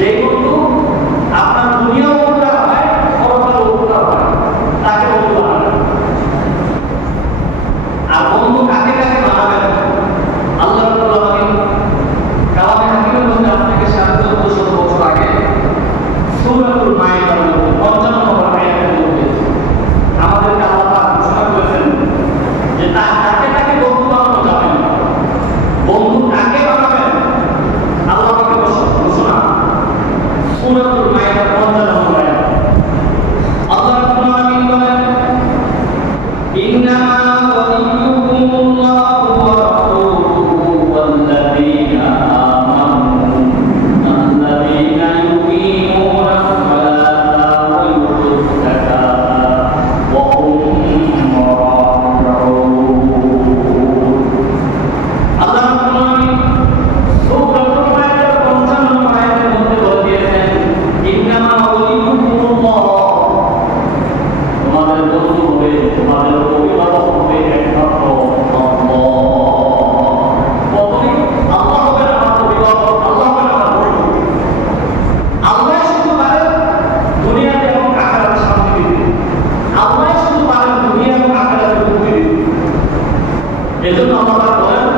যে বন্ধু আপনার দুনিয়াও উপকার হয়, পরকালও উপকার হয়, তাকে বন্ধু বানাবেন। আর বন্ধু কাকে কাকে বানাবেন? আল্লাহ রাব্বুল আলামিন কালামে হাকিমের মধ্যে আপনাকে ৭৭ বছর আগে সূরাতুল মাইদার মধ্যে ৫৫ নম্বর আয়াতের মধ্যে আমাদেরকে আল্লাহ পাক ঘোষণা করেছেন যে কাকে কাকে বন্ধু বানানো যাবে না। বন্ধু কাকে বানাবেন? আল্লাহ পাকের ঘোষণা সূরাতুল মাইদার ৫৫ নম্বর আয়াত। আল্লাহ রাব্বুল আলামিন বলেন, ইন্নামা ওয়ালিয়ুকুমুল্লাহু ওয়া রাসূলুহু ওয়াল্লাযীনা আমানু আল্লাযীনা ইউকিমুনাস সালাতা ওয়া ইউতুজ যাকাতা ওয়া হুম রাকিউন। আল্লাহ রাব্বুল আলামিন সূরাতুল মাইদার ৫৫ নম্বর আয়াতের মধ্যে বলে দিয়েছেন, ইন্নামা ওয়ালিয়ুকুমুল্লাহ, তোমাদের বন্ধু হবে, তোমাদের অভিভাবক হবে একমাত্র আল্লাহ। কতই আল্লাহ হবে আমার অভিভাবক, আল্লাহ হবে আমার বন্ধু। আল্লাহ শুধু পারেন দুনিয়াতে এবং আখিরাতে শান্তি দিতে, আল্লাহ শুধু পারেন দুনিয়া এবং আখিরাতে মুক্তি দিতে। এজন্য আল্লাহ পাক বলেন,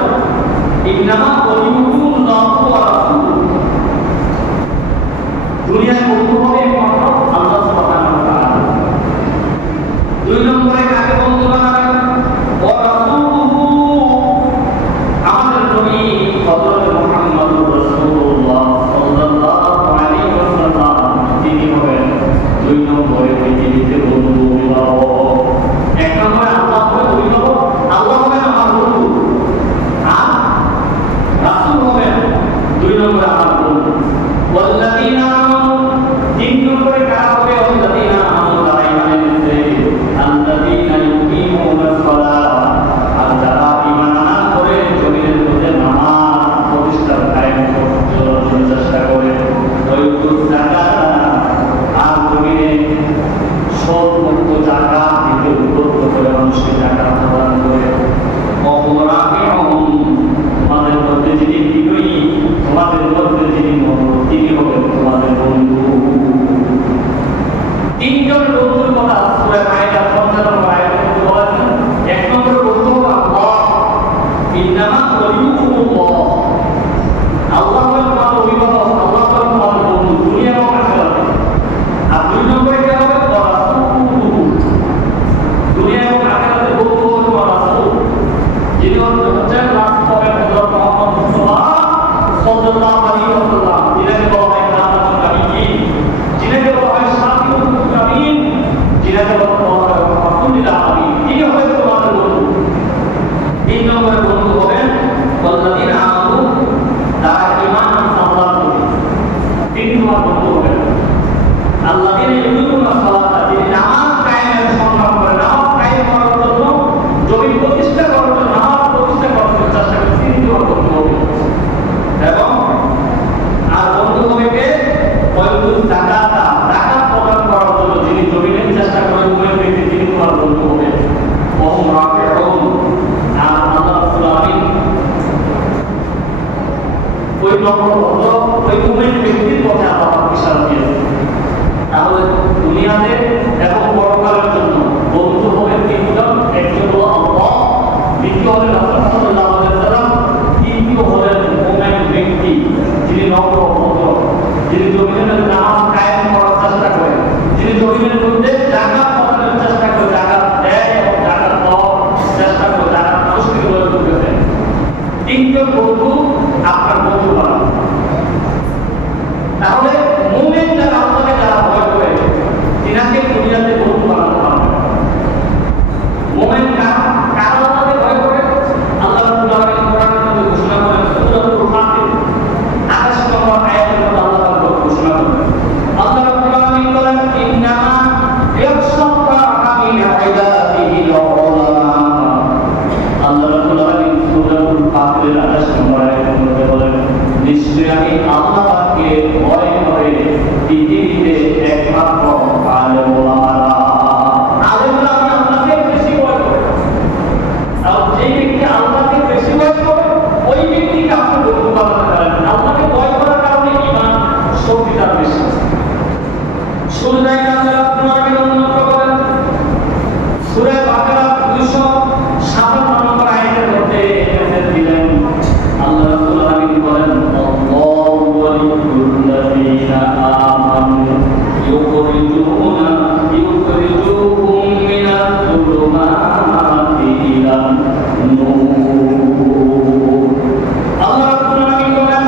ইন্নামা ওয়ালিয়ুকুমুল্লাহু ওয়া রাসূলুহু, দুনিয়ায় বন্ধু হবে একমাত্র আল্লাহ সুবহানাহু ওয়া তাআলা। ২ নম্বরে কাকে বন্ধু বানাবেন? ওয়া রাসূলুহু, আমাদের নবী হযরত মুহাম্মদুর রাসূলুল্লাহ সাল্লাল্লাহু আলাইহি ওয়াসাল্লাম, তিনি হবেন ২ নম্বরে পৃথিবীতে বন্ধু অভিভাবক। ১ নম্বরে আল্লাহ হবে অভিভাবক, আল্লাহ হবেন আমার বন্ধু, আর রাসূল হবেন ২ নম্বরে আমার বন্ধু। ওয়াল্লাযীনা আমানু, ৩ নম্বরে কারা হবে? ওয়াল্লাযীনা আমানু, তারা ঈমান এনেছে, আল্লাযীনা ইউকিমুনাস সালাত, আর যারা ঈমান আনার পরে জমিনের মধ্যে নামাজ প্রতিষ্ঠা কায়েম করতে চেষ্টা করে, ওয়া ইউতুজ যাকাত, আর জমিনে সৎ যাকাত দিতে উদ্বুদ্ধ করে, মানুষকে যাকাত প্রদান করে, ওয়া হুম রাকিউন, তোমাদের মধ্যে যিনি বিনয়ী, তোমাদের মধ্যে যিনি নম্র, তিনি হবেন তোমাদের বন্ধু। ৩ জন বন্ধুর কথা সূরা মাইদার ৫৫ নম্বর আয়াতে বলেছেন। ১ নম্বর বন্ধু হলো আল্লাহ, ইন্নামা ওয়ালিয়ুকুমুল্লাহ, আল্লাহ হলেন তোমার অভিভাবক, আল্লাহ হলেন তোমার বন্ধু দুনিয়া এবং আখিরাতে। আর ২ নম্বরে কে হবে? ওয়া রাসূলুহু, দুনিয়া এবং আখিরাতে বন্ধু হলো তোমার রাসূল, যিনি হচ্ছেন রাসূল হবেন হযরত মুহাম্মদ মুস্তাফা সাল্লাল্লাহু আলাইহি ওয়াসাল্লাম, যিনাকে বলা হয় খাতামুন নবিয়্যিন, যিনাকে বলা হয় শাফিউল মুজতাবিন, যিনাকে বলা হয় রাহমাতুল আলামিন, তিনি হবেন তোমাদের বন্ধু। ৩ নম্বরে বন্ধু হবেন ওয়াল্লাযীনা আমানু, যারা ঈমান আনসাল্লাহ করে, তিনি তোমার বন্ধু হবেন। আল্লাযীনা ইউকিমুনাস সালাতা, যিনি নামাজ কায়েমের সংগ্রাম করে, নামাজ কায়েম করার জন্য, জমিন প্রতিষ্ঠা করার জন্য, নামাজ প্রতিষ্ঠা করার জন্য চেষ্টা করে, তিনি তোমার বন্ধু হবেন। এবং আর বন্ধু হবে কে? ওয়া ইউতুজ যাকাতা, যাকাত প্রদান করার জন্য যিনি জমিনের চেষ্টা করে উমের ব্যক্তি, তিনি তোমার বন্ধু হবেন। ওয়া হুম রাকিউন, আর আল্লাহ রাব্বুল আলামিন ওই নম্বর ওই উমের ব্যক্তির পথে আল্লাহ ইশারা দিয়েছেন। তাহলে দুনিয়াতে এবং পরকালের জন্য বন্ধু হবেন ৩ জন। একজন হলো আল্লাহ, দ্বিতীয় হলেন রাসূল সাল্লাল্লাহু আলাইহি ওয়াসাল্লাম, তৃতীয় হলেন মুমিন ব্যক্তি, যিনি নম্র ভদ্র, যিনি জমিনের মধ্যে নামাজ কায়েম করার চেষ্টা করে, যিনি জমিনের মধ্যে যাকাত প্রদানের চেষ্টা করে, যাকাত দেয় এবং যাকাত দেওয়ার চেষ্টা করে, যাকাত মানুষকে গড়ে তুলতেছেন। ৩ জন বন্ধু আপনার বন্ধু বানান। তাহলে মুমিন যারা আল্লাহকে যারা ভয় করে, তিনাকে দুনিয়াতে বন্ধু বানাতে পারবে। মুমিন কারা আল্লাহকে ভয় করে? আল্লাহ রাব্বুল আলামিন কোরআনের মধ্যে ঘোষণা করেন, সূরাতুল ফাতির ২৮ নম্বর আয়াতের মধ্যে আল্লাহ পাক ঘোষণা করেন, শক্তি তার বেশি। সূরা বাকারা উন্নত করেন, সূরা বাকারা 257 নম্বর আয়াতের মধ্যে এখানে দিলেন আল্লাহ রাব্বুল আলামিন বলেন আল্লাহু ওয়ালিয়ুল্লাযীনা আমানু ইউখরিজুহুম মিনাল যুলুমাতি ইলান নূর। আল্লাহ রাব্বুল আলামিন বলেন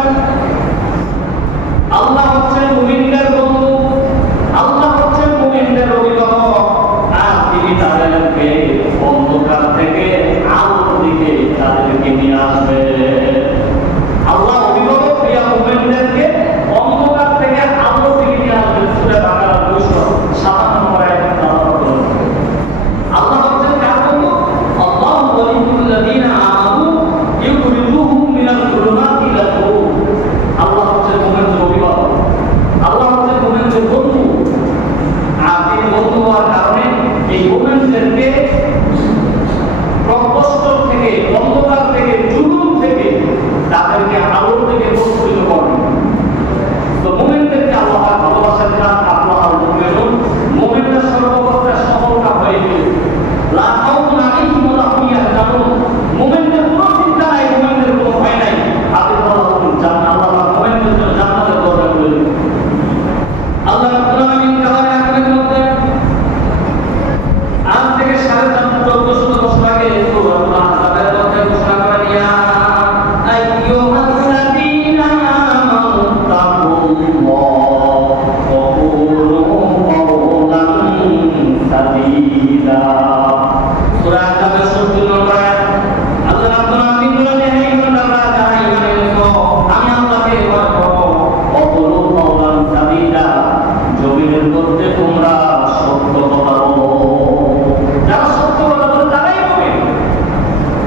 আল্লাহ হচ্ছেন মুমিনদের বন্ধু, আল্লাহ হচ্ছেন মুমিনদের অভিভাবক, আর তিনি তাদেরকে অন্ধকার থেকে আলোর দিকে তাদেরকে নিয়ে আসবে। আল্লাহ অভিভাবক প্রিয় মুমিনদেরকে অন্ধকার থেকে আলোর দিকে নিয়ে আসবে। সূরা বাকারা 257 নম্বর আয়াতে আল্লাহ বলেন আল্লাহ হচ্ছেন কার বন্ধু? আল্লাহু ওয়ালিয়ুল্লাযীনা আমানু ইউখরিজুহুম মিনাল যুলুমাতি ইলান নূর। আল্লাহ হচ্ছেন মুমিনদের অভিভাবক, আল্লাহ হচ্ছেন মুমিনদের বন্ধু। আর তিনি বন্ধু হওয়ার কারণে এই মুমিনদেরকে প্রকোষ্ঠ থেকে, অন্ধকার থেকে, জুলুম থেকে তাদেরকে আলোর দিকে প্রস্তুত করেন। তো মুমিনদেরকে আল্লাহ ভালোবাসেন না, আল্লাহ মুমিনুন, মুমিনরা সর্বপ্রকার সফলকাম হয়ে গেছে। লা খাউফুন আলাইহিম ওয়া লা হুম ইয়াহজানুন। মুমিনদের কোনো চিন্তা নাই, মুমিনদের কোনো ভয় নাই। আল্লাহু জান্নাত, আল্লাহ মুমিনদের জন্য জান্নাতের দরজা খুলে দেন। আল্লাহ রাব্বুল আলামিন কালামে আয়াতের মধ্যে আজ থেকে 1450 বছর আগে সূরা আহজাবের মধ্যে ঘোষণা করেন ইয়া আইয়ুহাল্লাযীনা আমানু তাকুল্লাহ ওয়া কুলু কাওলান সাদীদা। সূরা আহজাবের 70 নম্বর আয়াত আল্লাহ রাব্বুল আলামিন বলেন হে ইমানদাররা, যারা ঈমান এনেছো, আমি আল্লাহকে ভয় করো, ওয়া কুলু কাওলান সাদীদা, জমিনের মধ্যে তোমরা সত্য কথা বলো। যারা সত্য কথা বলে তারাই মুমিন।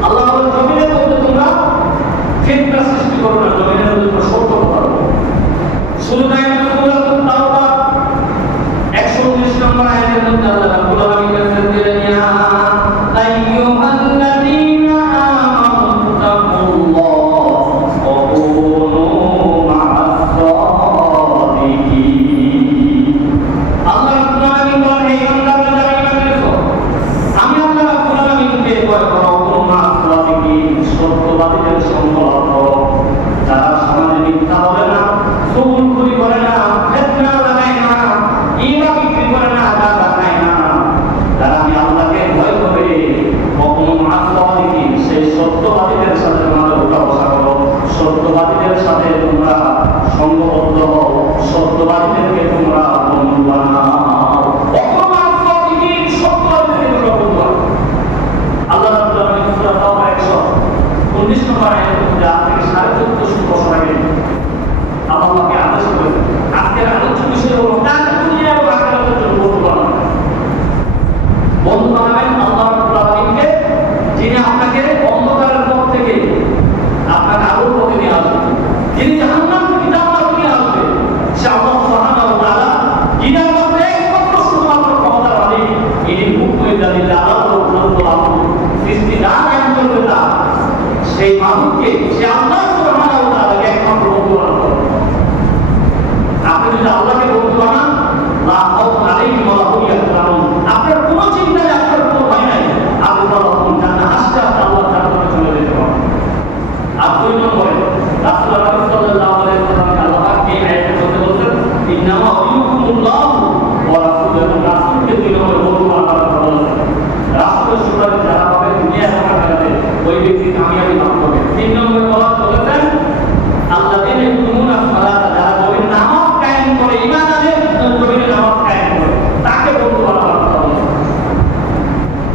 আল্লাহ বলেন জমিনের মধ্যে তোমরা ফিতনা সৃষ্টি করো না, জমিনের মধ্যে তোমরা সত্য কথা বলো। সূরা তাওবা 119 নম্বর আয়াতের মধ্যে আল্লাহ রাব্বুল আলামিন বলেন ইয়া আইয়ুহাল্লাযীনা আমানু তাকুল্লাহ ওয়া কুনু মা'আস সাদিকিন। আল্লাহ রাব্বুল আলামিন বলেন হে ইমানদাররা, যারা ঈমান এনেছো, আমি আল্লাহ রাব্বুল আলামিনকে ভয় করো, কুনু মা'আস সাদিকিন, সত্যবাদীদের সঙ্গ লাভ করো। যারা সমাজে মিথ্যা বলে না, চুগলখড়ি করে না, ফিতনা লাগায় না, ইবা বিক্রি করে না, দাদা খায় না, যারা আমি আল্লাহকে ভয় করে কখনো মা'আস সাদিকিন, সেই সত্যবাদীদের সাথে তোমরা উঠা বসা করো, সত্যবাদীদের সাথে তোমরা সঙ্গবদ্ধ হও, সত্যবাদীদেরকে তোমরা বন্ধু বানাও। কখনো মা'আস সাদিকিন, সত্যবাদীদেরকে তোমরা বন্ধু বানাও। আল্লাহ রাব্বুল আলামিন সূরা তাওবা 119 নম্বর আয়াতে মধ্যে আজ থেকে 1450 বছর আগে আল্লাহকে আদেশ করেছেন। আজকের আলোচ্য বিষয় হলো কার দুনিয়া এবং আখিরাতের জন্য বন্ধু বানাবেন। বন্ধু বানাবেন আল্লাহ রাব্বুল আলামিনকে, যিনি আপনাকে অন্ধকারের পথ থেকে আপনাকে আলোর পথে নিয়ে আসবে, যিনি জাহান্নাম থেকে জান্নাতে নিয়ে আসবে। সে আল্লাহ সুবহানাহু ওয়া তাআলা, যিনি আমাদের একমাত্র শুধুমাত্র ক্ষমতার মালিক। ইনি মুকমিদালিল্লাহ সৃষ্টিদার একজন নেতা। সেই মানুষকে, সে আল্লাহ সুবহানাহু ওয়া তাআলাকে একমাত্র বন্ধু বানাবে। আপনি যদি আল্লাহকে বন্ধু বানান, লা খাউফুন আলাইহিম ওয়া লা হুম ইয়াহজানুন, আপনার কোনো চিন্তা নেই, আপনার কোনো ভয় নাই। আপনি বলুন জান্নাত আসতে আসতে আল্লাহ জান্নাতে চলে যেতে পারবেন। আর 2 নম্বরে রাসূলুল্লাহ সাল্লাল্লাহু আলাইহি ওয়াসাল্লাম আল্লাহ পাক এই আয়াতের মধ্যে বলেন ইন্নামা ওয়ালিয়ুকুমুল্লাহু ওয়া রাসূলুহু, রাসূলকে 2 নম্বরে বন্ধু বানাবার কথা বলেছেন। রাসূলের সুপারিশ যারা পাবে দুনিয়া এবং আখিরাতে, ওই ব্যক্তি কামিয়াবি লাভ করবে। 3 নম্বরে বলেছেন আল্লাযীনা ইউকিমুনা সালাতা, যারা জমিনে নামাজ কায়েম করে, ঈমান আনে, জমিনে নামাজ কায়েম করে, তাকে বন্ধু বানাবার কথা বলেছেন।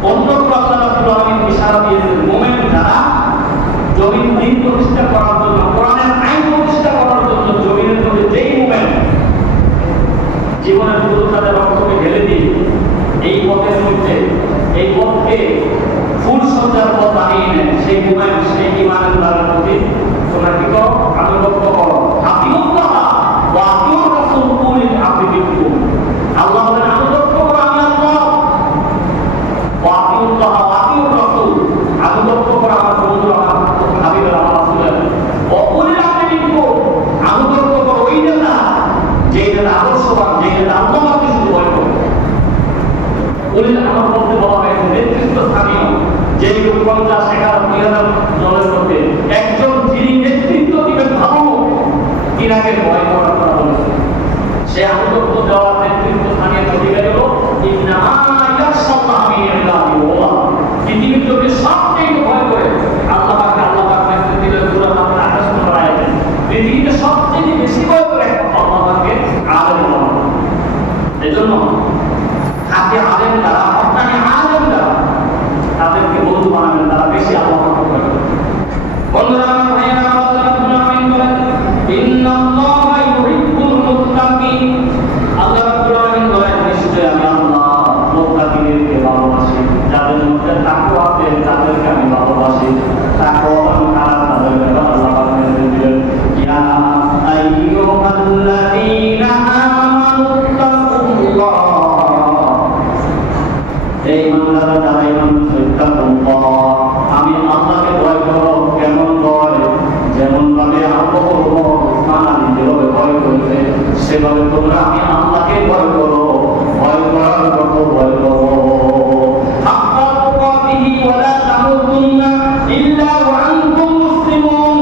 অন্য আল্লাহ রাব্বুল আলামিন ইশারা দিয়েছেন মুমিন যারা জমিন দিন প্রতিষ্ঠা করার জন্য, কোরআনের আইন প্রতিষ্ঠা করার জন্য জমিনের মধ্যে যেই মুমিন জীবনের পুরো তাদের রক্তকে ঢেলে দিয়ে এই পথের মধ্যে, এই পথকে ফুল সজ্জার পথ বানিয়ে নেন, সেই মুমিন, সেই ঈমানের দ্বারা প্রতি তোমরা কি করো? আনুগত্য করো। আতিউল্লাহ ওয়া আতিউর রাসূল উলিল আমরি মিনকুম। আল্লাহ বলেন আনুগত্য করো আমি আল্লাহ, ওয়া আতিউল্লাহ ওয়া আতিউর রাসূল, আনুগত্য করো আমার বন্ধু, আমার হাবিব, আমার রাসূলের। ওয়া উলিল আমরি মিনকুম, আনুগত্য করো ওই নেতা 50, 1000 জনের মধ্যে একজন যিনি নেতৃত্ব দিবেন ভালো তিনাকে ভয় করার কথা বলেছে। সে আনুগত্য দেওয়ার নেতৃত্ব স্থানীয় অধিকারী হলো পৃথিবীর লোকে সবচেয়ে ভয় করে আল্লাহ পাক নেতৃত্ব দিলে পুরো আপনার আকাশ নম্বর আয়াতে পৃথিবীতে সবচেয়ে বেশি ভয় করে আল্লাহ পাককে আলেম বলা। এজন্য আপনি আলেম দ্বারা আপনাকে আলেম দ্বারা তাদেরকে বন্ধু বানাবেন, তারা বেশি আল্লাহ পাক ভয় করে। বন্ধুরা আমার ভাইয়েরা আল্লাহ রাব্বুল আলামিন বলেন ইন্নাল্লাহা ইউহিব্বুল মুত্তাকিন। আল্লাহ রাব্বুল আলামিন বলেন নিশ্চয়ই আমি আল্লাহ মুত্তাকিনকে ভালোবাসি, যাদের মধ্যে তাকওয়া আছে তাদেরকে আমি ভালোবাসি। তাকওয়া মানে তাদেরকে আল্লাহ পাক নির্দেশ দিলেন ইয়া আইয়ুহাল্লাযীনা আমানু তাকুল্লাহ। এই ইমানদাররা যারা ঈমান তাকুল্লাহ, আমি আল্লাহকে ভয় করো। কেমন ভয়? যেমন ভাবে আবু বকর উসমান আলী যেভাবে ভয় করেছে সেভাবে তোমরা আমি আল্লাহকে ভয় করো। ভয় করার মতো ভয় করো। হাক্কা তুকাতিহি ওয়া লা তামুতুন্না ইল্লা ওয়া আনতুম মুসলিমুন।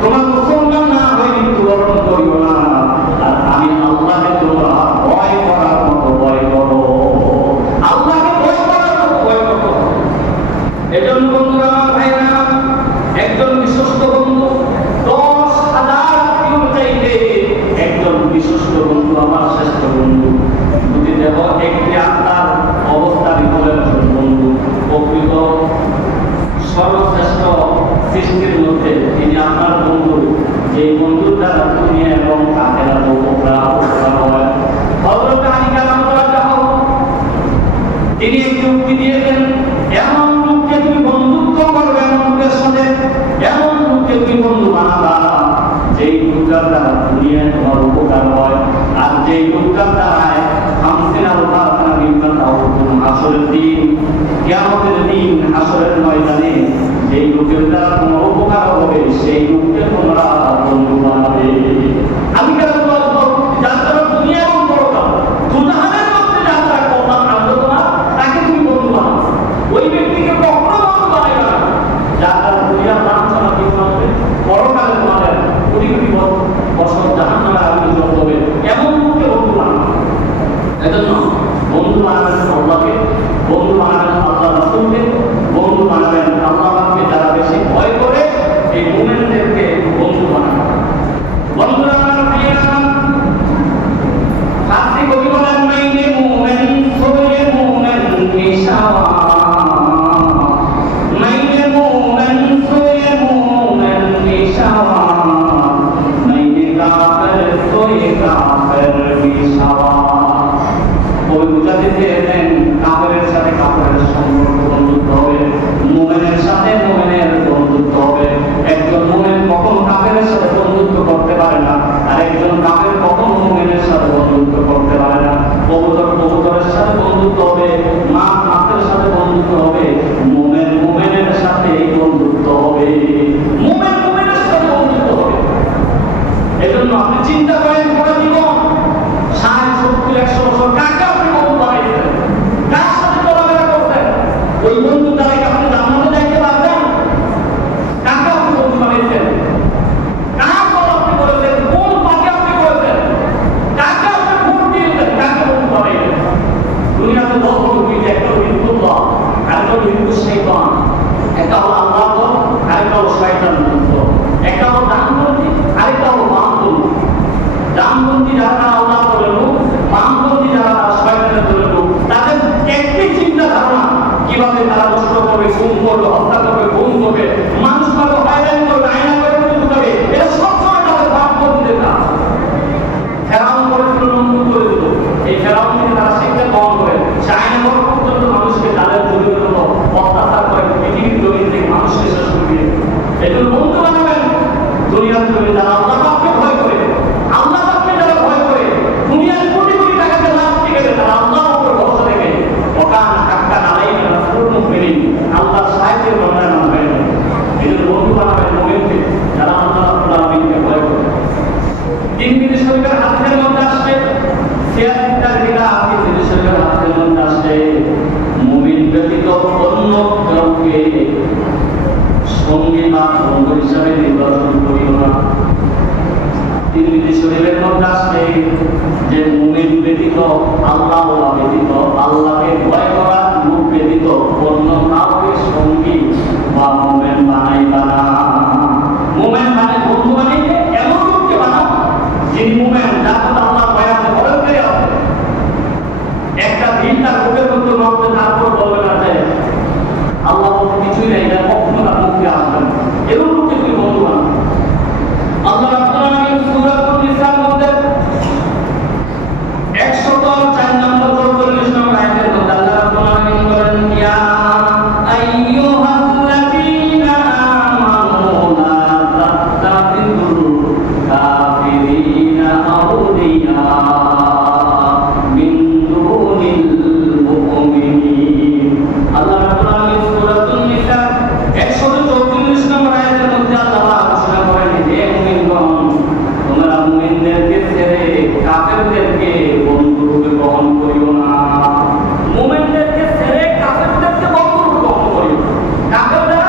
তোমরা মুসলমান না হয়ে মৃত্যুবরণ করিও না, আর আমি আল্লাহকে তোমরা ভয় করার মতো ভয় করো। আল্লাহকে ভয় করার মতো ভয় করো। এজন্য বন্ধুরা আমার ভাইরা, একজন বিশ্বস্ত বন্ধু 10,000 আত্মীয়র চাইতে একজন বিশ্বস্ত বন্ধু আমার শ্রেষ্ঠ বন্ধু। যদি দেখো একটি আত্মার অবস্থা বিকলের বন্ধু, প্রকৃত সর্বশ্রেষ্ঠ সৃষ্টির মধ্যে তিনি আপনার বন্ধু। যে বন্ধুর দ্বারা দুনিয়া এবং আখিরাত উপকার হয়। হযরত আলী রাদিয়াল্লাহু তিনি একটি উক্তি দিয়েছেন, এমন লোককে তুমি বন্ধুত্ব করবে, এমন লোকের সাথে এমন লোককে তুমি বন্ধু বানাবা যেই লোকটার দ্বারা দুনিয়ায় তোমার উপকার হয়, আর যেই লোকটার দ্বারায় হাসরের দিন, কিয়ামতের দিন, হাসরের ময়দানে যেই লোকের দ্বারা তোমার উপকার হবে সেই লোককে তোমরা বন্ধু বানাবে। আমি কেন বলবো যারা দুনিয়া এবং পরকাল দুজাহানের মধ্যে যারা কল্যাণ রাখবে তোমার, তাকে তুমি বন্ধু বানাবে। ওই ব্যক্তিকে কখনো বন্ধু বানাবে না যারা দুনিয়ার নাম ছাড়া কি হবে, পরকালে তোমাদের কোটি কোটি বছর জাহান্নামে আগুনে জ্বলতে হবে, এমন লোককে বন্ধু বানাবে। এজন্য বন্ধু বানাবেন আল্লাহকে, বন্ধু বানাবেন আল্লাহ রাসূলকে, বন্ধু বানাবেন আল্লাহকে যারা বেশি ভয় করে এই মুমিনদেরকে বন্ধু বানাবেন। বন্ধুরা আমার ভাইয়েরা, ফার্সি কবি বলেন মাইনে মুমিন সোয়ে মুমিন নিশাওয়া, মাইনে মুমিন সোয়ে মুমিন নিশাওয়া, মাইনে কাফের সোয়ে কাফের নিশাওয়া। ওই বুঝাতে চেয়েছেন কাফেরের সাথে কাফেরের সম্পর্ক বন্ধুত্ব হবে, মুমিনের সাথে মুমিনের বন্ধুত্ব হবে। একজন মুমিন কখনো কাফেরের সাথে বন্ধুত্ব করতে পারে না, আর একজন কাফের কখনো মুমিনের সাথে বন্ধুত্ব করতে পারে না। কবুতর কবুতরের সাথে বন্ধুত্ব হবে, মাছ মাছের সাথে বন্ধুত্ব হবে, মুমিন মুমিনের সাথে বন্ধুত্ব হবে, মুমিন মুমিনের সাথে বন্ধুত্ব হবে। এজন্য আপনি চিন্তা করেন পুরো জীবন 60-70-100 বছর কাকে আপনি বন্ধু বানাইছেন, কার সাথে চলাফেরা করতেন, ওই বন্ধু দ্বারা কি আপনি জান্নাতে যাইতে পারবেন? কাকে আপনি বন্ধু বানাইছেন, কার কথা আপনি বলেছেন, কোন পাকে আপনি করেছেন, কাকে আপনি ভোট দিয়েছেন, কাকে বন্ধু বানাইছেন? দুনিয়াতে দল হলো দুইটা, একটা হলো হিন্দুল্লাহ আর একটা হলো হিন্দু শয়তান। একটা হলো আল্লাহ দল আর একটা হলো শয়তান দল। একটা হলো ডানপন্থী আর একটা হলো বামপন্থী। ডানপন্থী যারা আল্লাহ বলে লোক, বামপন্থী যারা শয়তানের বলে লোক, তাদের একটি চিন্তা ধারণা কিভাবে তারা নষ্ট করবে, গুম করবে, হত্যা করবে, গুম করবে, মানুষ করবে, হয়রানি করবে, আয়না করে করবে, এটা সবসময় তাদের বামপন্থীদের কাজ। ফেরাউন করেছিল, নমরুদ করে দিল। এই ফেরাউন থেকে তারা শিক্ষা গ্রহণ করে সে আয়না করা পর্যন্ত মানুষকে তাদের জমির জন্য অত্যাচার করে, পৃথিবীর জমি থেকে মানুষকে শেষ করে দিয়ে। এজন্য বন্ধু বানাবেন দুনিয়ার জমি যারা আল্লাহকে ভয় করে, আল্লাহকে যারা ভয় করে, দুনিয়ার কোটি কোটি টাকাতে লাভ থেকে তারা আল্লাহর উপর ভরসা রেখে ওকান হাক্কান আলাইনা রাসূলুল মুমিনিন, আল্লাহর সাহায্যের বন্ধায় নাম হয়। এজন্য বন্ধু বানাবেন মুমিনকে, যে মুমিন ব্যতীত আল্লাহ ব্যতীত আল্লাহকে ভয় করা লোক ব্যতীত অন্য কাউকে সঙ্গী বা মুমিন বানাইবা না। মুমিন মানে বন্ধু বানাইতে এমন লোককে বানাও যিনি মুমিন, যার কথা আল্লাহ ভয় আছে, ভয় করে আছে। একটা দিন তার বুকের মধ্যে মরতে তারপর বলবে না যে আল্লাহ বলতে কিছুই নেই, এটা কখনো তার মুখে আসবে না। এরকম লোককে তুমি বন্ধু বানাও। আল্লাহ রাব্বুল আলামিন সূরাতুন নিসার মধ্যে 104 নম্বর 44 নম্বর আয়াতের মধ্যে আল্লাহ রাব্বুল আলামিন বলেন, ইয়া আইয়ুহাল্লাযীনা আমানু লা তাত্তাখিযুল কাফিরিনা আউলিয়া মিন দুনিল মুমিনিন। আল্লাহ রাব্বুল আলামিন সূরাতুন নিসা 144 নম্বর আয়াতের মধ্যে আল্লাহ ঘোষণা করেন, হে মুমিনগণ, তোমরা মুমিনদেরকে ছেড়ে কাফেরদেরকে বন্ধুরূপে গ্রহণ করিও না। মুমিনদেরকে ছেড়ে কাফেরদেরকে বন্ধুরূপে গ্রহণ করিও না। কাফেররা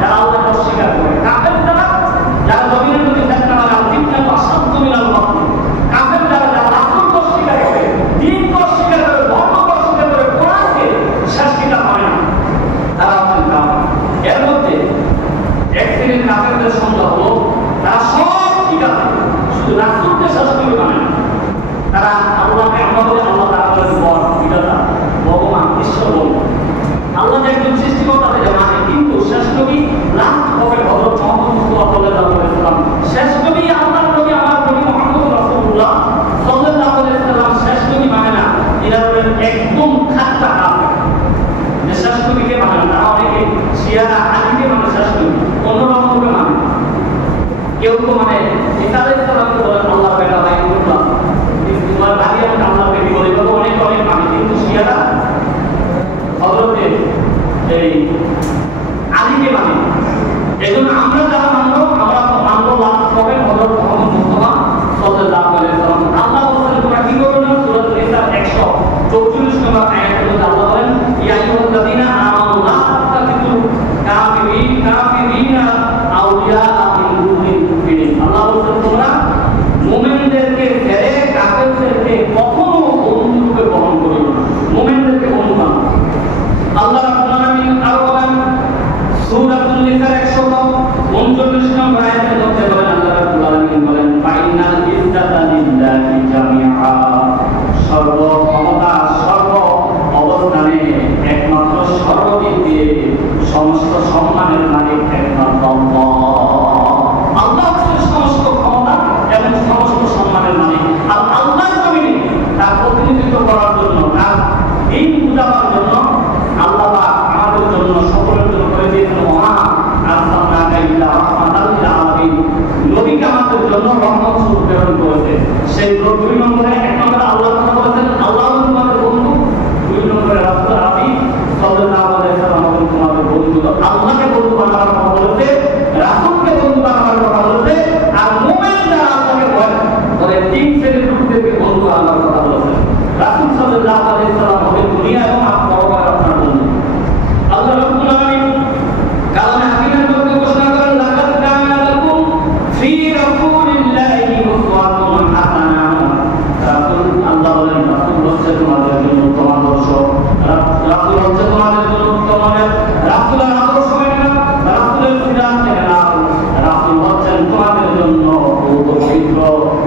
যারা আল্লাহকে অস্বীকার করে, কাফেররা যারা জমিনের প্রতি চেষ্টা করে, আল্লাহকে অসাধ্য মিলাল মাত্র, কাফের যারা রাসূলকে অস্বীকার করে, দ্বীনকে অস্বীকার করে, ধর্মকে অস্বীকার করে, কোরআনকে শেষ কিতাব মানে না, তারা হচ্ছেন কাফের। এর মধ্যে এক শ্রেণীর কাফেরদের সংখ্যা হলো তারা সব ঠিক আছে, শুধু রাসূলকে শেষ করে মানে না। তারা আল্লাহকে আমরা বলি আল্লাহ তাআলার পর বিধাতা ভগবান ঈশ্বর বলি, আল্লাহ যে একজন সৃষ্টিকর্তা তাকে মানে, কিন্তু শেষ নবী লাস্ট হবে হযরত মুহাম্মদ মুস্তাফা সাল্লাল্লাহু আলাইহি ওয়াসাল্লাম। শেষ নবী আল্লাহর নবী, আমার নবী মুহাম্মদ রাসূলুল্লাহ সাল্লাল্লাহু আলাইহি ওয়াসাল্লাম শেষ নবী মানে না। এরা হলেন একদম খাঁটা কাফের। যে শেষ নবীকে মানে না, অনেকে শিয়ারা আলীকে মানে শেষ নবী, অন্যরা অন্যকে মানে। কেউ তো মানে ঈসা আলাইহিস সালামকে বলেন আল্লাহর বেটা বা ইবনুল্লাহ, তোমার ভাইয়াকে আল্লাহর বেটি বলে, এগুলো অনেক অনেক মানে। কিন্তু শিয়ারা হযরত এই আলীকে মানে। এজন্য আমরা যারা মানবো, আমরা তো মানবো লাস্ট হবে হযরত মুহাম্মদ মুস্তাফা সাল্লাল্লাহু আলাইহি ওয়াসাল্লাম। আল্লাহ বলেন তোমরা কি করবে না, সূরা নিসা 144 নম্বর আয়াতে আল্লাহ বলেন, ইয়া আইয়ুহাল্লাযীনা আমানু লা তাত্তাখিযুল কাফিরিনা আউলিয়া মিন দুনিল মুমিনিন। আল্লাহ বলেন তোমরা মুমিনদেরকে ছেড়ে কাফেরদেরকে কখনো বন্ধুরূপে গ্রহণ করিও না, মুমিনদেরকে বন্ধু বানাও। আল্লাহ রাব্বুল আলামিন আরো বলেন সূরাতুন নিসা 139 নম্বর আয়াতের মধ্যে বলেন, আল্লাহ রাব্বুল আলামিন বলেন, ফাইনাল ইজ্জাতা লিল্লাহি জামিআ। সর্ব ক্ষমতা সর্ব অবস্থানে একমাত্র সর্বদিক দিয়ে সমস্ত সম্মানের মালিক একমাত্র আল্লাহ। আল্লাহ হচ্ছেন সমস্ত ক্ষমতা এবং সমস্ত সম্মানের মালিক। আর আল্লাহর জমিনে তার প্রতিনিধিত্ব করার জন্য, তার দিন বুঝাবার জন্য আল্লাহ আমাদের জন্য সকলের জন্য করে দিয়েছেন মহান আরসালনাকা ইল্লা রাহমাতাল লিল আলামিন। নবীকে আমাদের জন্য রহমত স্বরূপ প্রেরণ করেছে। সেই 2 নম্বরে 1 নম্বরে আল্লাহর কথা বলেছেন, আল্লাহ তোমাদের বন্ধু। 2 নম্বরে রাসূল আরবি সাল্লাল্লাহু আলাইহি ওয়াসাল্লাম তোমাদের বন্ধু। আল্লাহকে বন্ধু বানাবার কথা বলেছে, রাসূলকে বন্ধু বানাবার কথা বলেছে, আর মুমিন যারা আল্লাহকে ভয় করে 3 শ্রেণীর লোকদেরকে বন্ধু বানাবার কথা বলেছে। রাসূল সাল্লাল্লাহু আলাইহি ওয়াসাল্লাম হবে দুনিয়া এবং পরকালের আপনার বন্ধু। আল্লাহ রাব্বুল আলামিন কালামে হাকিমের মধ্যে ঘোষণা করেন, লাকাদ কানা লাকুম ফি রাসূলিল্লাহি উসওয়াতুন হাসানাহ। রাসূল আল্লাহ বলেন, রাসূল হচ্ছে তোমাদের জন্য উত্তম আদর্শ। রাসূল হচ্ছে তোমাদের জন্য উত্তম আদর্শ। রাসূলের আদর্শ মেনে নাও, রাসূলের সিদ্ধান্ত মেনে নাও। রাসূল হচ্ছেন তোমাদের জন্য পবিত্র,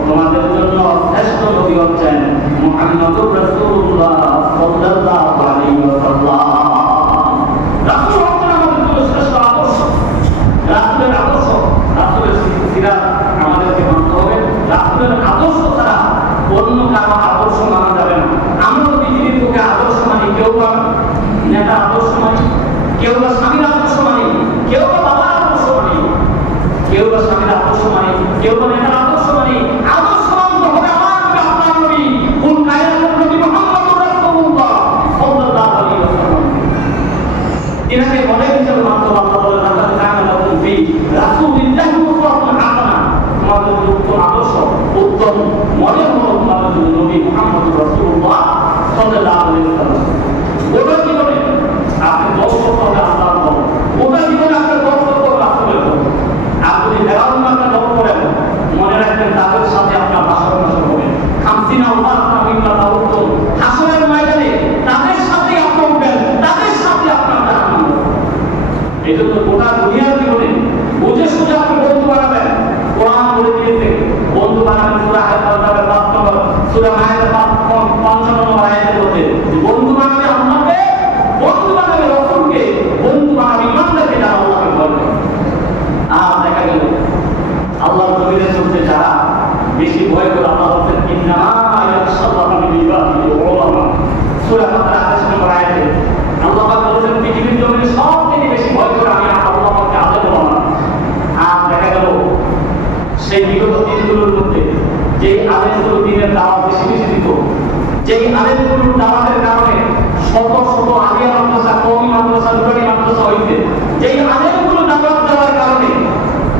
তোমাদের জন্য শ্রেষ্ঠ নবী হচ্ছেন মুহাম্মদুর রাসূলুল্লাহ সাল্লাল্লাহু আলাইহি ওয়াসাল্লাম। রাসূল হচ্ছেন আমাদের জন্য শ্রেষ্ঠ আদর্শ। রাসূলের আদর্শ, রাসূলের সিরাত আমাদেরকে মানতে হবে। রাসূলের আদর্শ ছাড়া অন্য কারো আদর্শ মানা যাবে না। আমরা পৃথিবীর বুকে আদর্শ মানি, কেউ বা নেতা আদর্শ মানি, কেউ বা স্বামীর আদর্শ মানি, কেউ বা বাবার আদর্শ মানি, কেউ বা স্বামীর আদর্শ মানি, কেউ বা নেতার আদর্শ মানি। আদর্শ মানতে হবে আমার নবী, আপনার নবী, কুল কায়নাতুর নবী মুহাম্মদুর রাসূলুল্লাহ সাল্লাল্লাহু আলাইহি ওয়াসাল্লাম। এনাকে বলে হিসেবে মানতে হবে। আল্লাহ বলেন, লাকাদ কানা লাকুম ফি রাসূলিল্লাহি উসওয়াতুন হাসানাহ। তোমাদের জন্য উত্তম আদর্শ, উত্তম মডেল হলো তোমাদের জন্য নবী মুহাম্মদুর রাসূলুল্লাহ সাল্লাল্লাহু আলাইহি ওয়াসাল্লাম। ওটা জীবনে আপনি 10 করতে হবে আল্লাহর পর, ওটা জীবনে আপনার 10 করতে হবে রাসূলের পর। আপনি 11 মাসে 10 করেন, মনে রাখবেন তাদের সাথে আপনার ভাষণ হবে। সূরা মায়েদার 55 নম্বর আয়াতের মধ্যে বন্ধু বানাবে আল্লাহকে, বন্ধু বানাবে রাসূলকে, বন্ধু বানাবে ইমানদারকে, যারা আল্লাহকে ভয় করে। আর দেখা গেল আল্লাহর নবীদের চলতে যারা বেশি ভয় করে, আল্লাহ বলেন ইন্নামা ইয়াখশাল্লাহু মিন ইবাদিহিল উলামা। সূরা ফাতিহার 28 নম্বর আয়াতে আল্লাহ পাক বলেন পৃথিবীর জমিনে সবথেকে বেশি ভয় করে আমি আল্লাহ পাককে আদেশ বলা। আর দেখা গেল সেই বিগত দিনগুলোর মধ্যে যে আদেশগুলো দিনের দাওয়াত বেশি বেশি দিত, যেই আদেশগুলোর দাওয়াতের কারণে শত শত আলিয়া মাদ্রাসা, কওমি মাদ্রাসা, নুরানি মাদ্রাসা হইতে, যেই আদেশগুলো দাওয়াত দেওয়ার কারণে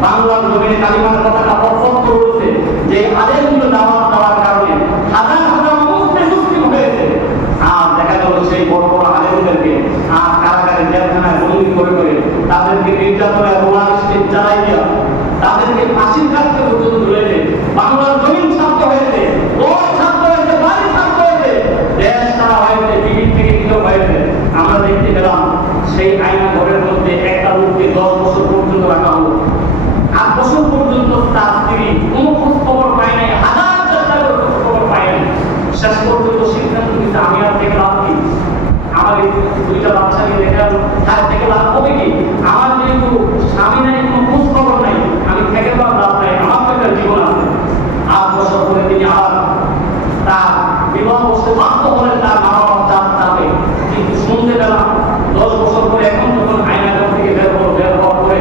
বাংলার জমিনে কালিমার পতাকা অব্যাহত রয়েছে, যে আদেশগুলো দাওয়াত দেওয়ার কারণে হাজার হাজার মুসলিম হয়েছে। আর দেখা গেল সেই বড় বড় আলেমদেরকে আর কারাগারে জেলখানায় বন্দী করে করে তাদেরকে নির্যাতনের রোলার স্টেজ চালাই দিয়া তাদেরকে ফাঁসির কাছ থেকে পর্যন্ত ধরেছে। বাংলার জমিন শান্ত হয়েছে, রোড শান্ত হয়েছে, বাড়ি শান্ত হয়েছে, দেশ ছাড়া হয়েছে, টিকিট থেকে কিছু হয়েছে। আমরা দেখতে পেলাম সেই আইনা ঘরের মধ্যে একটা লোককে 10 বছর পর্যন্ত রাখা হলো। 8 বছর পর্যন্ত তার স্ত্রী কোনো খোঁজ খবর পায় নাই, হাজার চেষ্টা করে খোঁজ খবর পায় নাই। শেষ পর্যন্ত সিদ্ধান্ত নিতে আমি আর থেকে লাভ কি, আমার এই 2টা বাচ্চা নিয়ে দেখা তার থেকে লাভ হবে কি, আমার যেহেতু স্বামী নাই, কোনো খোঁজ খবর নাই, আমি থেকে তো লাভ নাই, আমার তো একটা জীবন আছে। 8 বছর পরে তিনি আবার তার বিবাহ বসতে বাধ্য হলেন তার মা বাবার চাপে। কিন্তু শুনতে পেলাম 10 বছর পরে এখন যখন আয়নাঘর থেকে বের হওয়ার পরে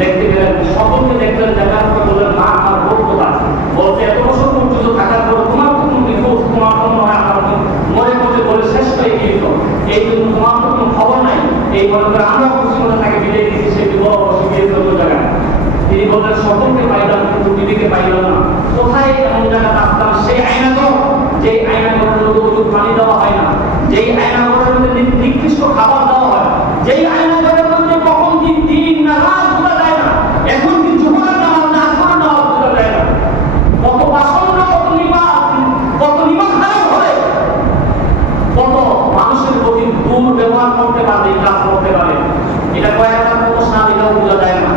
দেখতে পেলেন, সকলকে দেখলেন, দেখার পরে বললেন মা আমার ভোট কোথায়, বলতে এত বছর পর্যন্ত থাকার পরে তোমার তো কোনো নিখোঁজ, তোমার তো মনে হয় আমার মরে মরে বলে শেষ হয়ে গিয়েছিল, এই জন্য তোমার তো কোনো খবর নাই, এই মনে করে আমরা খুশি মনে তাকে বিদায় দিয়েছি, সে বিবাহ বসে গিয়েছিল ওই জায়গায়। তিনি বললেন সকলকে পাইলাম কিন্তু বিবিকে পাইলাম না, কোথায় এমন জায়গাটা আসলাম, সেই আয়নাঘর, যেই আয়নাঘরের মধ্যে পানি দেওয়া হয় না, যেই আয়নাঘরের মধ্যে নির্দিষ্ট খাবার দেওয়া হয়, যেই আয়নাঘরের মধ্যে কখন কি দিন না রাত বোঝা যায় না, এখন কি জোহরের নামাজ না আসরের নামাজ বোঝা যায় না, কত বাসন না, কত নিমা খারাপ হয়, কত মানুষের প্রতি দুর্ব্যবহার করতে পারে, এই কাজ করতে পারে। এটা কয়েকটা কোষ না দিলেও বোঝা যায় না,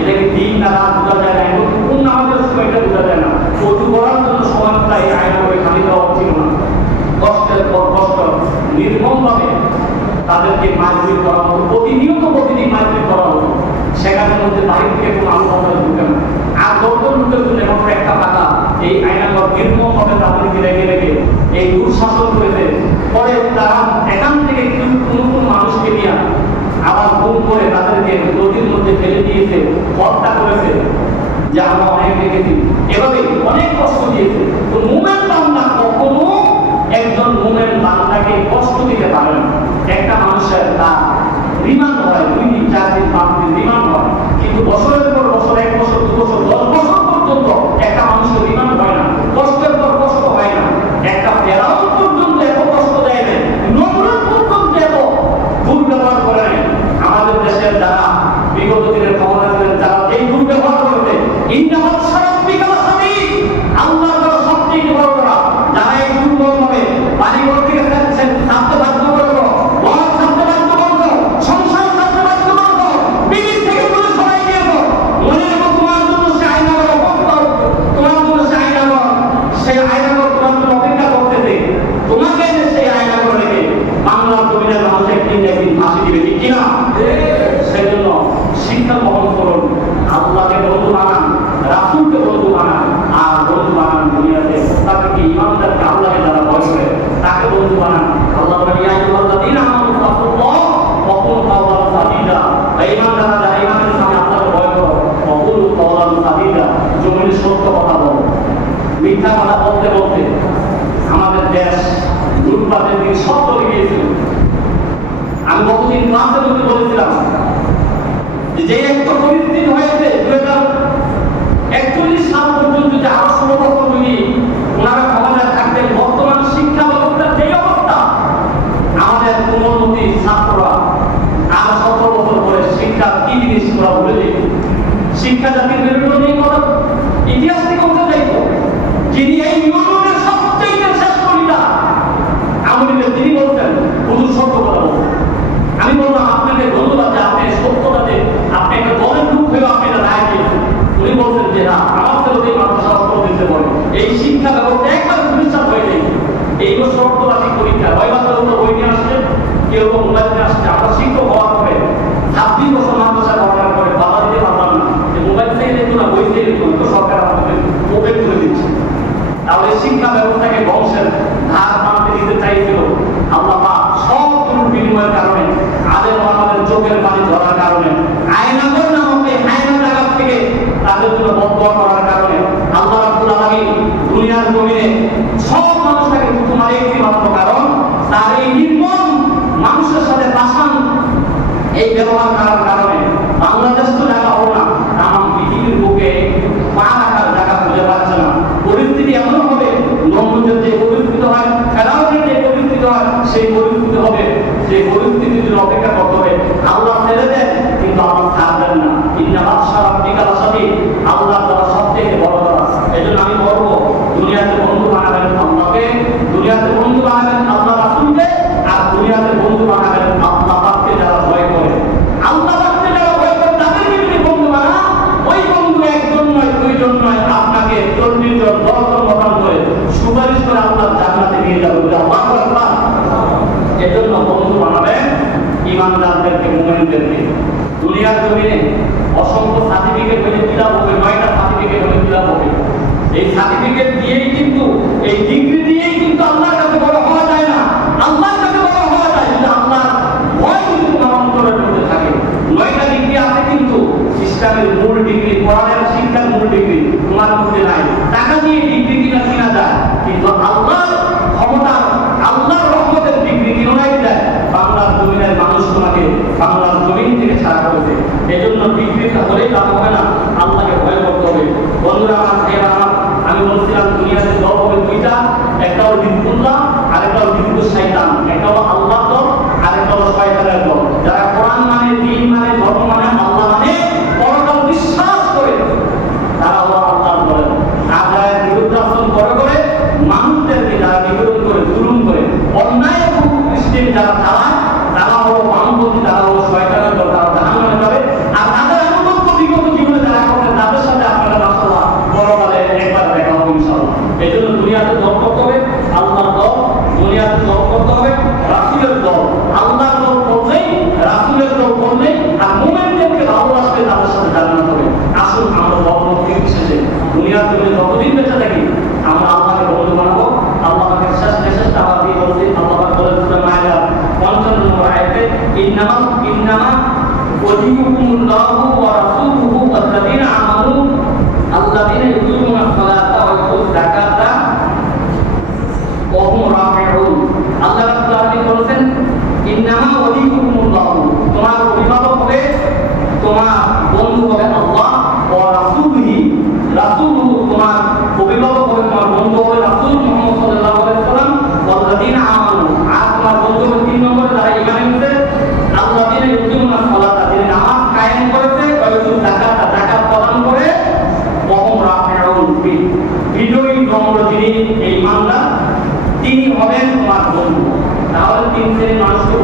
এটাকে দিন না রাত বোঝা যায় না, এবং কোন নামাজের সময়টা বোঝা যায় না। অজু করার জন্য সময়টা এই আয়না করে খালি দেওয়া ছিল না। কষ্টের পর কষ্ট নির্মমভাবে তাদেরকে মারপিট করা হতো, প্রতিনিয়ত প্রতিদিন মারপিট করা হতো। সেখানের মধ্যে বাইরে থেকে কোনো আলোচনা ঢুকে না। আর দপ্তর লোকের জন্য এখন একটা টাকা এই আয়নাঘর নির্মমভাবে তাদেরকে রেখে রেখে এই দুঃশাসন করেছে। পরে তারা এখান থেকে কোনো কোনো মানুষকে নিয়ে আবার গুম করে তাদেরকে নদীর মধ্যে ফেলে দিয়েছে, হত্যা করেছে, যে আমরা অনেক দেখেছি। এভাবে অনেক কষ্ট দিয়েছে। তো মুমেন্ট বান্দা কখনো একজন মুমেন্ট বান্দাকে কষ্ট দিতে পারে না। একটা মানুষের তার রিমান্ড হয় 2 দিন 4 দিন 5 দিন রিমান্ড হয়, কিন্তু বছরের পর বছর, 1 বছর 2 বছর 10 বছর পর্যন্ত একটা মানুষের রিমান্ড হয় না, কষ্টের পর কষ্ট হয় না। একটা ফেরাউন পর্যন্ত এত কষ্ট দেয় না, নমরুদ পর্যন্ত এত দুর্ব্যবহার করে নাই। আমাদের দেশের যারা বিগত দিনের ক্ষমতা ছিলেন, যারা এই দুর্ব্যবহার করবে, ইন্নামাল সারাব্বিকা লাসাদিদ, আল্লাহর দ্বারা সবচেয়ে বড় করা, যারা এই দুর্ব্যবহারে বাড়িঘর থেকে ফেলছেন, ছাড়তে বাধ্য করবো, ওয়াজ ছাড়তে বাধ্য করবো, সংসার ছাড়তে বাধ্য করবো, বিবির থেকে বলে সবাই দিয়েছো, মনে রেখো তোমার জন্য সে আয়নাঘর অপেক্ষা, তোমার জন্য সে আয়নাঘর, সেই আয়নাঘর তোমার জন্য অপেক্ষা করতেছে। তোমাকে সেই আয়নাঘর রেখে বাংলার জমিনের মানুষ একদিন ফাঁসি দিবে, ঠিক কিনা? সেই জন্য শিক্ষা গ্রহণ করুন, আল্লাহকে বন্ধু বানান, রাসূলকে বন্ধু বানান, আর বন্ধু বানান দুনিয়াতে তাকে ইমানদারকে আল্লাহকে যারা ভয় করে তাকে বন্ধু বানান। আল্লাহ বলেন ইয়া আইয়ুহাল্লাযীনা আমানু তাকুল্লাহ ওয়া কুলু কাওলান সাদীদা, ইমানদাররা যারা ইমানের সামনে আল্লাহকে ভয় করো, ওয়া কুলু কাওলান সাদীদা, জমিনে সত্য কথা বলো। মিথ্যা কথা বলতে বলতে আমাদের দেশ লুটপাটের দিকে সব চলে গিয়েছিল। আমি গতদিন ক্লাসের মধ্যে বলেছিলাম যে একটা পরিস্থিতি হয়েছে 2041 সাল পর্যন্ত, যে আরো 16 বছর যদি ওনারা ক্ষমতায় থাকতেন, বর্তমান শিক্ষা ব্যবস্থার যে অবস্থা, আমাদের কোমলমতি ছাত্ররা আর 17 বছর পরে শিক্ষা কি জিনিস ওরা ভুলে যেত। শিক্ষা জাতির মেরুদণ্ড নিয়ে কথা ইতিহাস থেকে উঠে যাইত। যিনি এই ইউনিয়নের সবচেয়ে শ্রেষ্ঠ লিডার আমলিদের, তিনি বলতেন হুজুর সত্য কথা বলতেন। আমি বললাম আপনাকে ধন্যবাদ যে আপনি সত্যটাতে একটা দলের লোক হয়ে আপনি এটা রায় দিয়েছেন। উনি বলছেন যে না, আমার ছেলে মাদ্রাসা অষ্টম দিতে পারে, তোমার জান্নাতে নিয়ে যাবে বলে আল্লাহু আকবার। এজন্য বন্ধু বানাবেন ঈমানদারদেরকে, মুমিনদেরকে। দুনিয়ার জমিনে অসংখ্য সার্টিফিকেট হয়ে ফিলাপ হবে, 9টা সার্টিফিকেট হয়ে ফিলাপ হবে। এই সার্টিফিকেট দিয়েই কিন্তু, এই ডিগ্রি দিয়েই কিন্তু আল্লাহর কাছে বড় হওয়া যায় না। আল্লাহর কাছে বড় হওয়া যায় যদি আল্লাহর ভয় কিন্তু তোমার অন্তরের মধ্যে থাকে। 9টা ডিগ্রি আছে কিন্তু ইসলামের মূল ডিগ্রি, কোরআনের শিক্ষার মূল ডিগ্রি তোমার মধ্যে নাই। টাকা দিয়ে ডিগ্রি কিনা যায়, কিন্তু আল্লাহর ক্ষমতা, আল্লাহর রহমতের ডিগ্রি কিনাই যায়। বাংলার জমিনের মানুষ তোমাকে বাংলার জমিন থেকে ছাড়া করেছে। এজন্য ডিগ্রিটা হলেই কাজ হবে না, আল্লাহকে ভয় করতে হবে। বন্ধুরা আমার, ভাইয়েরা আমার, আমি বলছিলাম দুনিয়াতে দল হবে দুইটা, একটা হলো হিজবুল্লাহ আর একটা হলো হিজবুস শয়তান। একটা হলো আল্লাহর দল আর একটা হলো শয়তানের দল। যারা কোরআন মানে, দ্বীন মানে, ধর্ম মানে, আল্লাহ মানে, পরকাল বিশ্বাস করে, তারা হলো আল্লাহর দল। আর যারা বিরুদ্ধাচরণ করে মানুষদেরকে যারা নিবেদন করে, জুলুম করে, অন্যায় সিস্টেম যারা চালায়, তারা হলো বামপন্থী, তারা হলো শয়তানের দল, তারা জাহান্নামে যাবে। আর তাদের আনুগত্য বিগত জীবনে যারা করছেন তাদের সাথে আপনারা মাশাআল্লাহ পরকালে একবার দেখা হবে ইনশাআল্লাহ। এজন্য দুনিয়াতে দল করতে হবে আল্লাহর দল, দুনিয়াতে দল করতে হবে রাসূলের দল। আল্লাহর দল করলেই, রাসূলের দল করলেই, আর মুমিনদেরকে ভালোবাসলে তাদের সাথে জান্নাত হবে। আসুন আমরা বর্ণকে শেষে দুনিয়ার জন্য যতদিন বেঁচে থাকি আমরা আল্লাহকে বন্ধু বানাবো। আল্লাহকে শেষটা আবার দিয়ে বলছি, আল্লাহ বলেন সূরা মায়েদা 55 নম্বর আয়াতে, ইন্নামা ওয়ালিয়ুকুমুল্লাহু ওয়া রাসূলুহু ওয়াল্লাযীনা আমানু আল্লাযীনা ইউকিমুনাস সালাতা ওয়া ইউতুজ যাকাতা ওয়া হুম রাকিউন। আল্লাহ রাব্বুল আলামিন বলেন ইন্নামা ওয়ালিয়ুকুমুল্লাহু, তোমার অভিভাবক হবে, তোমার বন্ধু হবে আল্লাহ, ওয়া রাসূলুহু, রাসূলুহু তোমার অভিভাবক হবে, তোমার বন্ধু হবে রাসূল মুহাম্মদ সাল্লাল্লাহু আলাইহি ওয়াসাল্লাম, ওয়াল্লাযীনা আমানু, আর তোমার বন্ধু হবে 3 নম্বরে যারা ঈমান এনেছে, আল্লাযীনা ইউকিমুনাস সালাতা, যিনি নামাজ কায়েম করেছে, ওয়া ইউতুজ যাকাতা, যাকাত প্রদান করে, ওয়া হুম রাকিউন, বিজয়ী নম্বর যিনি এই ইমানদার, তিনি হবেন তোমার বন্ধু। তাহলে 3 শ্রেণীর মানুষকে